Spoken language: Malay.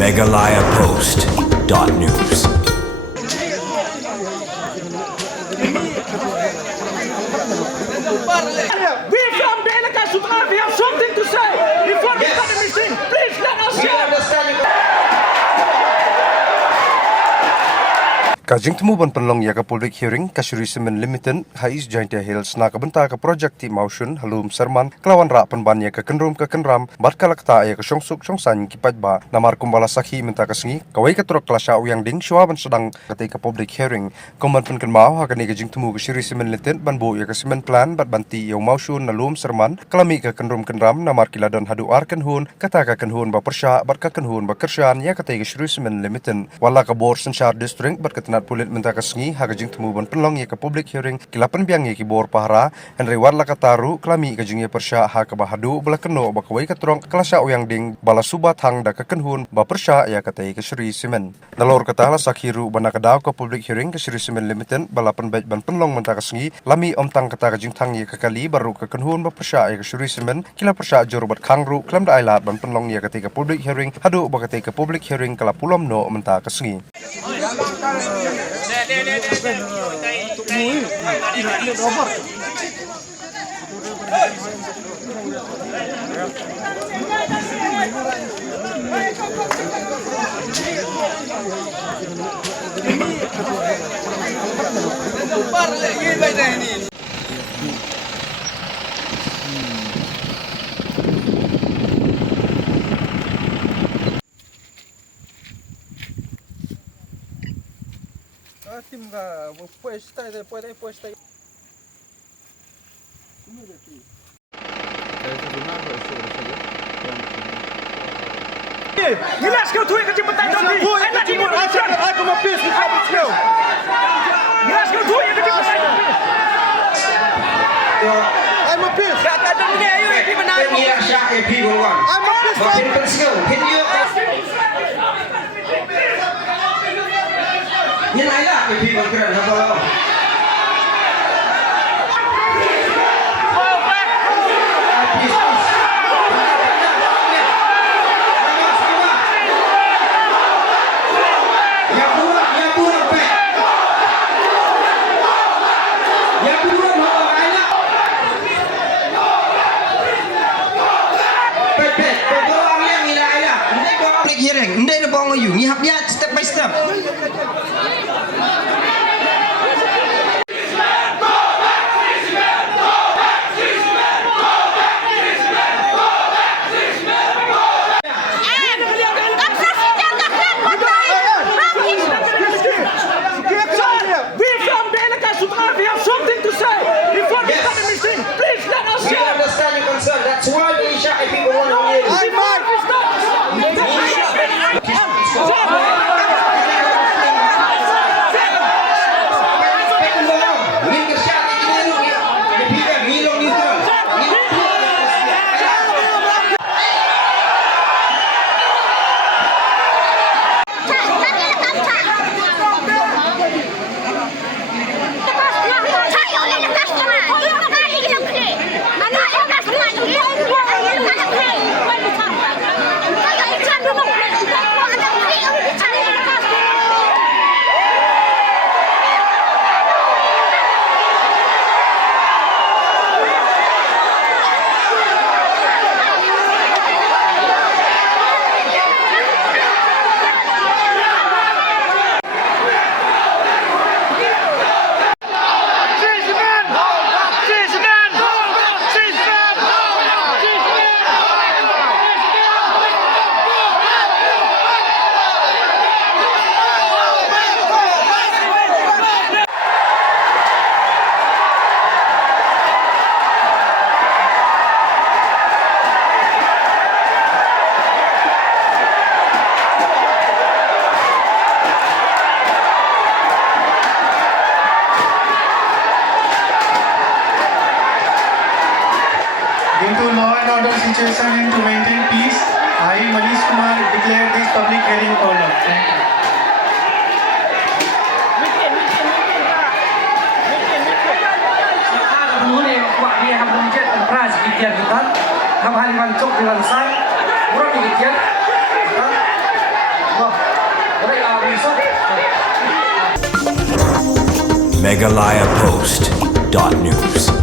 MeghalayaPost.news. We from the Elaka Sutra, we have something to say before we start the meeting. Please let us share. Kajing temu ban penlong ya ka public hearing ka Shri Semen Limited Hais Joint Hills na kabenta ka project ti motion halum serman kelawan ra penban ya ka kenrum bat kalakta ya ka songsuk songsan kipat ba namar kumbala sakhi menta ka sengi kawai ka Trok klasa uyang ding syua ban sedang kata ka public hearing komban penken mau ha ka ni kajing temu ka Shri Semen Limited ban bo ya ka semen plan bat banti ya motion halum serman kelami ka kenrum kenram namar kiladan hadu ar kenhun kata ka kenhun ba Pyrshah bat ka kenhun ba Kershan ya kata ka Shri Semen Limited wala ka bor Senshar district bat ka pulit menta kasngi hagajing temu ban pelong ya ke public hearing kilapan biang ya ki bor pahara Henry warla kataru klami kajing ya Pyrshah ha ka bahadu bala keno ba kawai ka trong klasa uyang ding bala Shah Thang da ka kenhun ba Pyrshah ya katai ke Shri Semen nalor kata la sakhiru bana kadaw ka public hearing ke Shri Semen Limited bala penbait ban penlong menta kasngi lami omtang kata kajing thang ya ka kali baru ka kenhun ba Pyrshah ya ke Shri Semen kila Pyrshah jor bat khangru klam da ailat ban penlong ya katai ka public hearing hadu ba katai ka public hearing kala Pulom no menta kasngi tim ga puesta de puede puesta Let's go to it, let's go to I'm a piece. Hearing, ndai na bong you, ni hap ya step by step. situation and to maintain peace, I, Manish Kumar, declare this public hearing order. Thank you. MeghalayaPost.news.